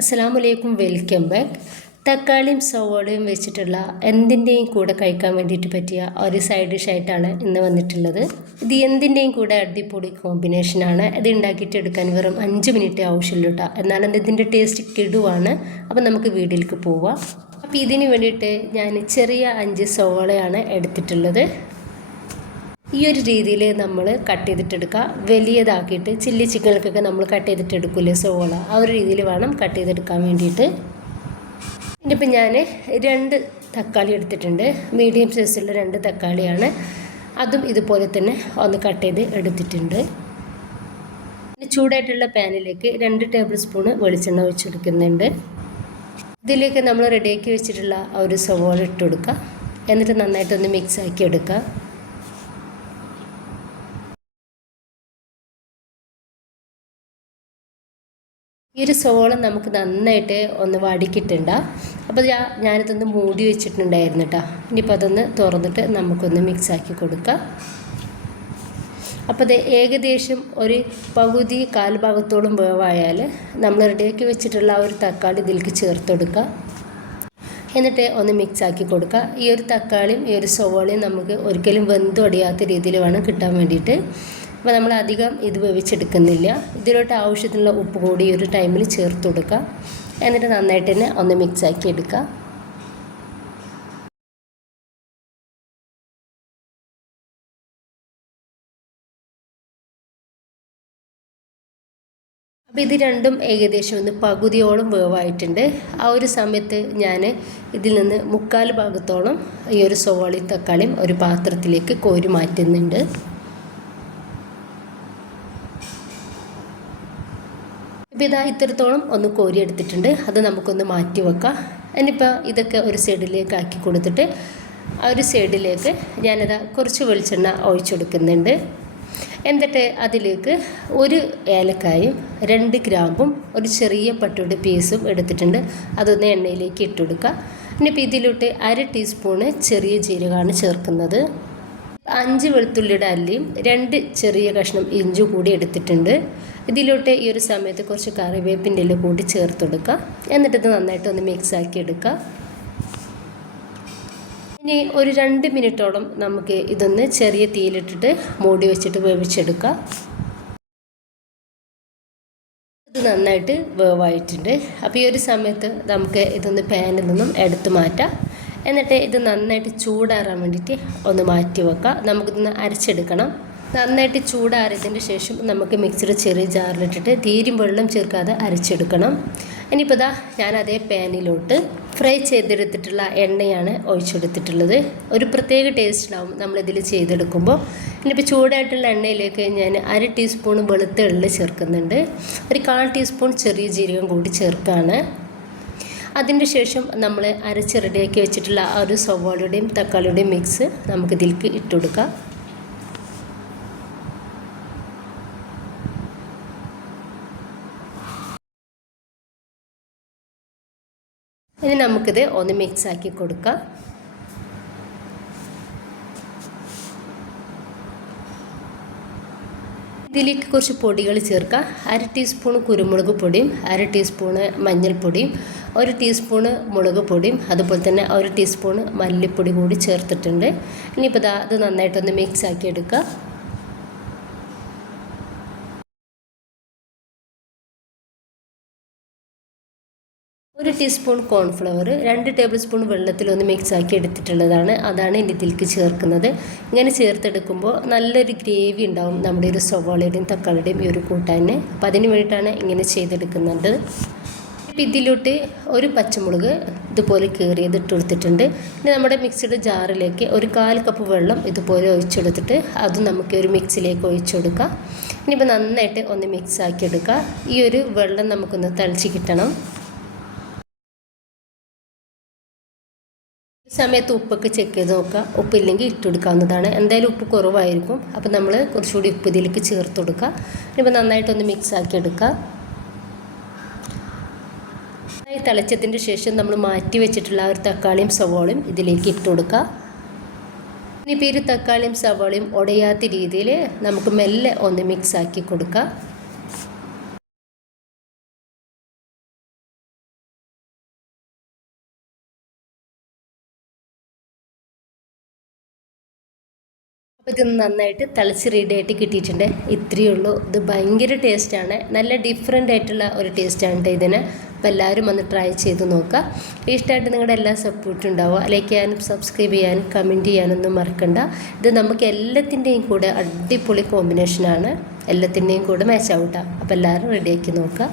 അസ്സാമലൈക്കും welcome back. തക്കാളിയും സവോളയും വെച്ചിട്ടുള്ള എന്തിന്റെയും കൂടെ കഴിക്കാൻ വേണ്ടിയിട്ട് പറ്റിയ ഒരു സൈഡ് ഡിഷായിട്ടാണ് ഇന്ന് വന്നിട്ടുള്ളത്. ഇത് എന്തിന്റെയും കൂടെ അടിപൊളി കോമ്പിനേഷനാണ് ഇത് ഉണ്ടാക്കിയിട്ട് എടുക്കാൻ വെറും അഞ്ച് മിനിറ്റ് ആവശ്യമുള്ളൂ കേട്ടോ എന്നാലും ഇതിന്റെ ടേസ്റ്റ് കിടുവാണ്. അപ്പോൾ നമുക്ക് വീട്ടിലേക്ക് പോവാം. അപ്പോൾ ഇതിന് വേണ്ടിയിട്ട് ഞാൻ ചെറിയ അഞ്ച് സവോളയാണ് എടുത്തിട്ടുള്ളത്. ഈ ഒരു രീതിയിൽ നമ്മൾ കട്ട് ചെയ്തിട്ടെടുക്കുക. വലിയതാക്കിയിട്ട് ചില്ലി ചിക്കനൊക്കെ നമ്മൾ കട്ട് ചെയ്തിട്ടെടുക്കില്ലേ സോള. ആ ഒരു രീതിയിൽ വേണം കട്ട് ചെയ്തെടുക്കാൻ വേണ്ടിയിട്ട്. ഇനിയിപ്പോൾ ഞാൻ രണ്ട് തക്കാളി എടുത്തിട്ടുണ്ട്. മീഡിയം സൈസുള്ള രണ്ട് തക്കാളിയാണ്. അതും ഇതുപോലെ തന്നെ ഒന്ന് കട്ട് ചെയ്ത് എടുത്തിട്ടുണ്ട്. ചൂടായിട്ടുള്ള പാനിലേക്ക് രണ്ട് ടേബിൾ സ്പൂണ് വെളിച്ചെണ്ണ ഒഴിച്ചെടുക്കുന്നുണ്ട്. ഇതിലേക്ക് നമ്മൾ റെഡിയാക്കി വെച്ചിട്ടുള്ള ആ ഒരു സവോള ഇട്ട് കൊടുക്കുക. എന്നിട്ട് നന്നായിട്ടൊന്ന് മിക്സ് ആക്കി എടുക്കുക. ഈ ഒരു സോളം നമുക്ക് നന്നായിട്ട് ഒന്ന് വടിക്കിട്ടുണ്ട്. അപ്പോൾ ഞാൻ ഞാനിതൊന്ന് മൂടി വെച്ചിട്ടുണ്ടായിരുന്നു കേട്ടോ ഇനിയിപ്പോൾ അതൊന്ന് തുറന്നിട്ട് നമുക്കൊന്ന് മിക്സാക്കി കൊടുക്കാം. അപ്പോൾ അത് ഏകദേശം ഒരു പകുതി കാൽ ഭാഗത്തോളം വേവായാൽ നമ്മൾ റെഡിയാക്കി വെച്ചിട്ടുള്ള ആ ഒരു തക്കാളി ഇതിലേക്ക് ചേർത്ത് കൊടുക്കുക. എന്നിട്ട് ഒന്ന് മിക്സ് ആക്കി കൊടുക്കുക. ഈ ഒരു തക്കാളിയും ഈ ഒരു സോളയും നമുക്ക് ഒരിക്കലും വെന്തൊടിയാത്ത രീതിയിൽ വേണം കിട്ടാൻ വേണ്ടിയിട്ട്. അപ്പോൾ നമ്മൾ അധികം ഇത് വേവിച്ചെടുക്കുന്നില്ല. ഇതിലോട്ട് ആവശ്യത്തിനുള്ള ഉപ്പ് കൂടി ഒരു ടൈമിൽ ചേർത്ത് കൊടുക്കുക എന്നിട്ട് നന്നായിട്ട് തന്നെ ഒന്ന് മിക്സ് ആക്കി എടുക്കുക അപ്പോൾ ഇത് രണ്ടും ഏകദേശം ഒന്ന് പകുതിയോളം വേവായിട്ടുണ്ട്. ആ ഒരു സമയത്ത് ഞാൻ ഇതിൽ നിന്ന് മുക്കാൽ ഭാഗത്തോളം ഈ ഒരു സോളി തക്കാളിയും ഒരു പാത്രത്തിലേക്ക് കോരി മാറ്റുന്നുണ്ട്. ഇപ്പോൾ ഇതാ ഇത്രത്തോളം ഒന്ന് കോരിയെടുത്തിട്ടുണ്ട്. അത് നമുക്കൊന്ന് മാറ്റി വെക്കാം. ഇനിയിപ്പോൾ ഇതൊക്കെ ഒരു സൈഡിലേക്ക് ആക്കി കൊടുത്തിട്ട് ആ ഒരു സൈഡിലേക്ക് ഞാനത് കുറച്ച് വെളിച്ചെണ്ണ ഒഴിച്ചെടുക്കുന്നുണ്ട് എന്നിട്ട് അതിലേക്ക് ഒരു ഏലക്കായും രണ്ട് ഗ്രാമ്പും ഒരു ചെറിയ പട്ടിയുടെ പീസും എടുത്തിട്ടുണ്ട്. അതൊന്ന് എണ്ണയിലേക്ക് ഇട്ടുകൊടുക്കുക ഇനിയിപ്പോൾ ഇതിലോട്ട് അര ടീസ്പൂണ് ചെറിയ ജീരകമാണ് ചേർക്കുന്നത്. അഞ്ച് വെളുത്തുള്ളിയുടെ അല്ലിയും രണ്ട് ചെറിയ കഷ്ണം ഇഞ്ചു കൂടി എടുത്തിട്ടുണ്ട്. ഇതിലോട്ട് ഈ ഒരു സമയത്ത് കുറച്ച് കറിവേപ്പിന്റെ ഇല കൂടി ചേർത്ത് കൊടുക്കുക. എന്നിട്ട് ഇത് നന്നായിട്ട് ഒന്ന് മിക്സ് ആക്കി എടുക്കുക. ഇനി ഒരു രണ്ട് മിനിറ്റോളം നമുക്ക് ഇതൊന്ന് ചെറിയ തീയിലിട്ടിട്ട് മൂടി വെച്ചിട്ട് വേവിച്ചെടുക്കുക. ഇത് നന്നായിട്ട് വേവായിട്ടുണ്ട്. അപ്പോൾ ഈ ഒരു സമയത്ത് നമുക്ക് ഇതൊന്ന് പാനിൽ നിന്നും എടുത്തു മാറ്റാം. എന്നിട്ട് ഇത് നന്നായിട്ട് ചൂടാറാൻ വേണ്ടിയിട്ട് ഒന്ന് മാറ്റി വെക്കാം നമുക്കിതൊന്ന് അരച്ചെടുക്കണം. നന്നായിട്ട് ചൂടാറിയതിന് ശേഷം നമുക്ക് മിക്സിയുടെ ചെറിയ ജാറിലിട്ടിട്ട് തീരും വെള്ളം ചേർക്കാതെ അരച്ചെടുക്കണം. ഇനിയിപ്പോൾ ഇതാ ഞാൻ അതേ പാനിലോട്ട് ഫ്രൈ ചെയ്തെടുത്തിട്ടുള്ള എണ്ണയാണ് ഒഴിച്ചെടുത്തിട്ടുള്ളത്. ഒരു പ്രത്യേക ടേസ്റ്റ് ഉണ്ടാവും നമ്മളിതിൽ ചെയ്തെടുക്കുമ്പോൾ. ഇനിയിപ്പോൾ ചൂടായിട്ടുള്ള എണ്ണയിലേക്ക് ഞാൻ അര ടീസ്പൂൺ വെളുത്ത എള്ള് ചേർക്കുന്നുണ്ട്. ഒരു കാൽ ടീസ്പൂൺ ചെറിയ ജീരകം കൂടി ചേർക്കുകയാണ് അതിന്റെ ശേഷം നമ്മൾ അരച്ച് റെഡിയാക്കി വെച്ചിട്ടുള്ള ആ ഒരു സവാളയുടെയും തക്കാളിയുടെയും മിക്സ് നമുക്ക് ഇതിലേക്ക് ഇട്ടുകൊടുക്കാം ഇനി നമുക്കിത് ഒന്ന് മിക്സ് ആക്കി കൊടുക്കാം. ഇതിലേക്ക് കുറച്ച് പൊടികൾ ചേർക്കുക അര ടീസ്പൂൺ കുരുമുളക് പൊടിയും അര ടീസ്പൂണ് മഞ്ഞൾപ്പൊടിയും ഒരു ടീസ്പൂണ് മുളക് പൊടിയും അതുപോലെ തന്നെ ഒരു ടീസ്പൂണ് മല്ലിപ്പൊടി കൂടി ചേർത്തിട്ടുണ്ട്. ഇനിയിപ്പോൾ ഇതാ അത് നന്നായിട്ടൊന്ന് മിക്സ് ആക്കി എടുക്കുക ഒരു ടീസ്പൂൺ കോൺഫ്ലവർ രണ്ട് ടേബിൾ സ്പൂൺ വെള്ളത്തിലൊന്ന് മിക്സ് ആക്കി എടുത്തിട്ടുള്ളതാണ്. അതാണ് ഇനി ഇതിലേക്ക് ചേർക്കുന്നത്. ഇങ്ങനെ ചേർത്തെടുക്കുമ്പോൾ നല്ലൊരു ഗ്രേവി ഉണ്ടാവും നമ്മുടെ ഒരു സവാളയുടെയും തക്കാളിയുടെയും ഈ ഒരു കൂട്ടാന് അപ്പോൾ അതിന് വേണ്ടിയിട്ടാണ് ഇങ്ങനെ ചെയ്തെടുക്കുന്നത്. ഇപ്പം ഇതിലോട്ട് ഒരു പച്ചമുളക് ഇതുപോലെ കീറിയത് ഇട്ട് കൊടുത്തിട്ടുണ്ട്. ഇനി നമ്മുടെ മിക്സിയുടെ ജാറിലേക്ക് ഒരു കാൽ കപ്പ് വെള്ളം ഇതുപോലെ ഒഴിച്ചെടുത്തിട്ട് അതും നമുക്ക് ഒരു മിക്സിലേക്ക് ഒഴിച്ചു കൊടുക്കാം ഇനിയിപ്പോൾ നന്നായിട്ട് ഒന്ന് മിക്സ് ആക്കി എടുക്കുക ഈ ഒരു വെള്ളം നമുക്കൊന്ന് തളിച്ച് കിട്ടണം. സമയത്ത് ഉപ്പൊക്കെ ചെക്ക് ചെയ്ത് നോക്കുക ഉപ്പില്ലെങ്കിൽ ഇട്ട് കൊടുക്കാവുന്നതാണ്. എന്തായാലും ഉപ്പ് കുറവായിരിക്കും. അപ്പോൾ നമ്മൾ കുറച്ചുകൂടി ഉപ്പ് ഇതിലേക്ക് ചേർത്ത് കൊടുക്കുക ഇനിയിപ്പോൾ നന്നായിട്ടൊന്ന് മിക്സ് ആക്കി എടുക്കുക നന്നായി തിളച്ചതിന് ശേഷം നമ്മൾ മാറ്റി വെച്ചിട്ടുള്ള ഒരു തക്കാളിയും സവോളയും ഇതിലേക്ക് ഇട്ട് കൊടുക്കുക. ഇനിയിപ്പോൾ പേര് തക്കാളിയും സവോളയും ഉടയാത്ത രീതിയിൽ നമുക്ക് മെല്ലെ ഒന്ന് മിക്സ് ആക്കി കൊടുക്കാം ഇത് നന്നായിട്ട് തിളച്ച് റെഡി ആയിട്ട് കിട്ടിയിട്ടുണ്ട്. ഇത്രയേ ഉള്ളൂ. ഇത് ഭയങ്കര ടേസ്റ്റാണ് നല്ല ഡിഫറെന്റ് ആയിട്ടുള്ള ഒരു ടേസ്റ്റാണ് ഇതിന്. അപ്പോൾ എല്ലാവരും ഒന്ന് ട്രൈ ചെയ്ത് നോക്കുക. ഇഷ്ടമായിട്ട് നിങ്ങളുടെ എല്ലാ സപ്പോർട്ടും ഉണ്ടാവുക. ലൈക്ക് ചെയ്യാനും സബ്സ്ക്രൈബ് ചെയ്യാനും കമന്റ് ചെയ്യാനൊന്നും മറക്കണ്ട. ഇത് നമുക്ക് എല്ലാത്തിന്റെയും കൂടെ അടിപൊളി കോമ്പിനേഷനാണ് എല്ലാത്തിന്റെയും കൂടെ മാച്ച് ഔട്ടാണ് അപ്പോൾ എല്ലാവരും റെഡിയാക്കി നോക്കുക.